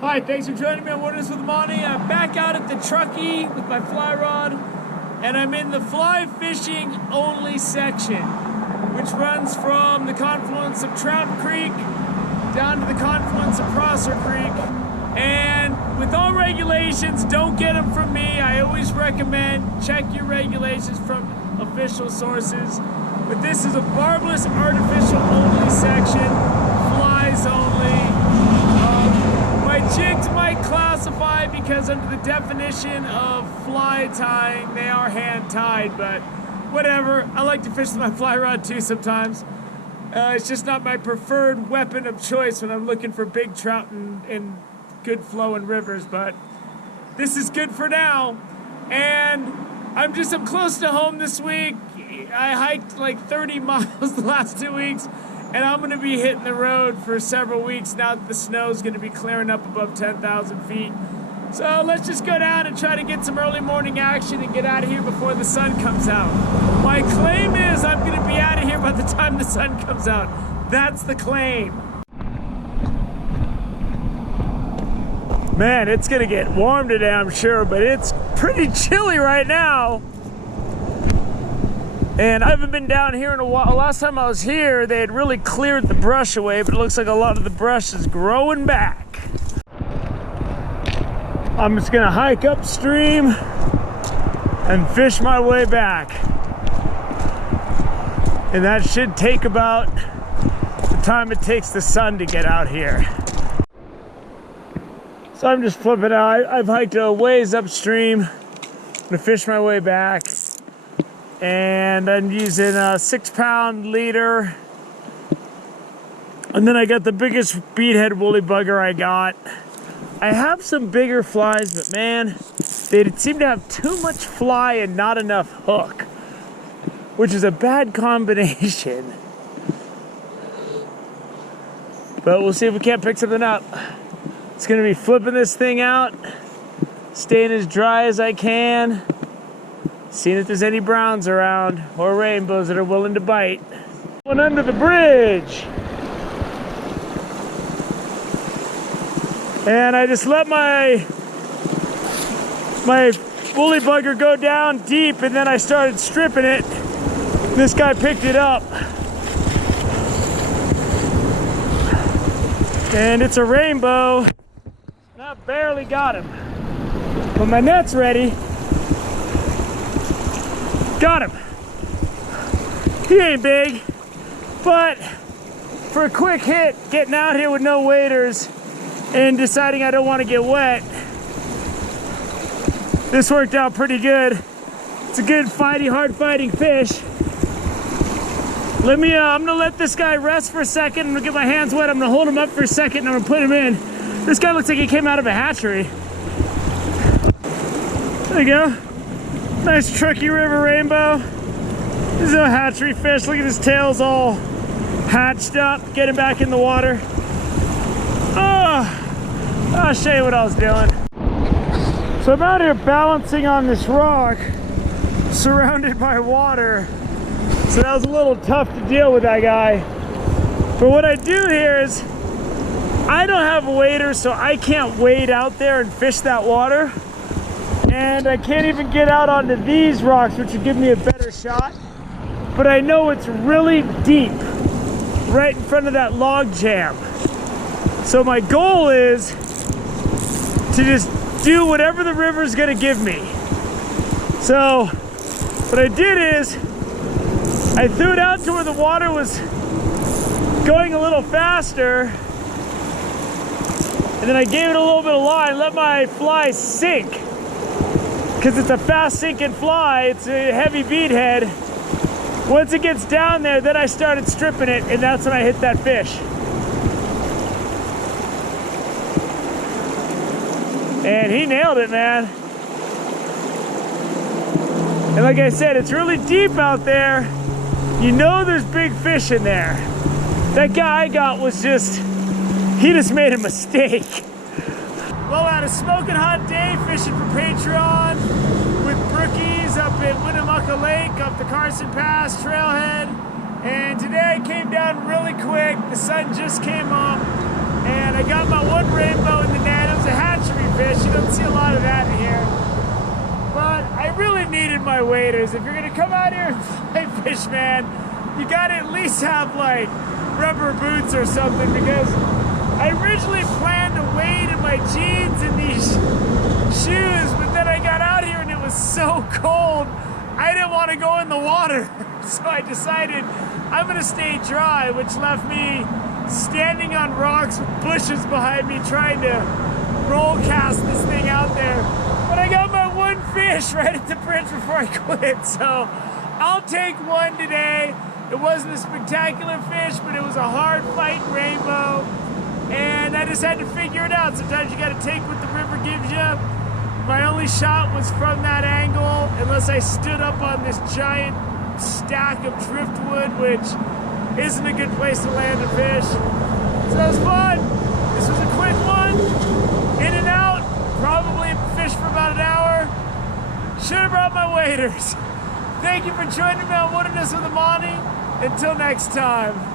Hi, thanks for joining me on Wonders with Monty. I'm back out at the Truckee with my fly rod, and I'm in the fly fishing only section, which runs from the confluence of Trout Creek down to the confluence of Prosser Creek. And with all regulations, don't get them from me. I always recommend check your regulations from official sources. But this is a barbless artificial only section, flies only. My jigs might classify because under the definition of fly tying, they are hand tied, but whatever. I like to fish with my fly rod too sometimes. It's just not my preferred weapon of choice when I'm looking for big trout in good flowing rivers, but this is good for now. And I'm close to home this week. I hiked like 30 miles the last 2 weeks. And I'm going to be hitting the road for several weeks now that the snow is going to be clearing up above 10,000 feet. So let's just go down and try to get some early morning action and get out of here before the sun comes out. My claim is I'm going to be out of here by the time the sun comes out. That's the claim. Man, it's going to get warm today, I'm sure, but it's pretty chilly right now. And I haven't been down here in a while. Last time I was here, they had really cleared the brush away, but it looks like a lot of the brush is growing back. I'm just gonna hike upstream and fish my way back. And that should take about the time it takes the sun to get out here. So I'm just flipping out. I've hiked a ways upstream. I'm gonna fish my way back. And I'm using a 6-pound leader. And then I got the biggest beadhead woolly bugger I got. I have some bigger flies, but man, they seem to have too much fly and not enough hook, which is a bad combination. But we'll see if we can't pick something up. It's gonna be flipping this thing out, staying as dry as I can. Seeing if there's any browns around or rainbows that are willing to bite. Going under the bridge. And I just let my woolly bugger go down deep, and then I started stripping it. This guy picked it up. And it's a rainbow. And I barely got him. But my net's ready. Got him. He ain't big, but for a quick hit, getting out here with no waders and deciding I don't want to get wet, this worked out pretty good. It's a good hard fighting fish. I'm gonna let this guy rest for a second. I'm gonna get my hands wet. I'm gonna hold him up for a second and I'm gonna put him in. This guy looks like he came out of a hatchery. There you go. Nice Truckee River rainbow. This is a hatchery fish. Look at his tail's all hatched up. Get him back in the water. Oh, I'll show you what I was doing. So I'm out here balancing on this rock, surrounded by water. So that was a little tough to deal with that guy. But what I do here is, I don't have waders, so I can't wade out there and fish that water. And I can't even get out onto these rocks, which would give me a better shot. But I know it's really deep, right in front of that log jam. So my goal is to just do whatever the river's gonna give me. So what I did is, I threw it out to where the water was going a little faster. And then I gave it a little bit of line, let my fly sink. Because it's a fast sinking fly, it's a heavy beadhead. Once it gets down there, then I started stripping it, and that's when I hit that fish. And he nailed it, man. And like I said, it's really deep out there. You know there's big fish in there. That guy I got was he just made a mistake. Well, I had a smoking hot day fishing for Patreon with brookies up at Winnemucca Lake, up the Carson Pass trailhead. And today I came down really quick. The sun just came up, and I got my one rainbow in the net. is if you're gonna come out here and fly fish, man, you gotta at least have like rubber boots or something, because I originally planned to wade in my jeans in these shoes, but then I got out here and it was so cold, I didn't want to go in the water. So I decided I'm gonna stay dry, which left me standing on rocks with bushes behind me trying to roll cast this thing out there. But I got my one fish right at the bridge before I quit, so I'll take one today. It wasn't a spectacular fish, but it was a hard fight rainbow, and I just had to figure it out. Sometimes you gotta take what the river gives you. My only shot was from that angle, unless I stood up on this giant stack of driftwood, which isn't a good place to land a fish. So that was fun. This was a quick one. In and out, probably fished for about an hour. Should have brought my waders. Thank you for joining me on Wilderness with Amani. Until next time.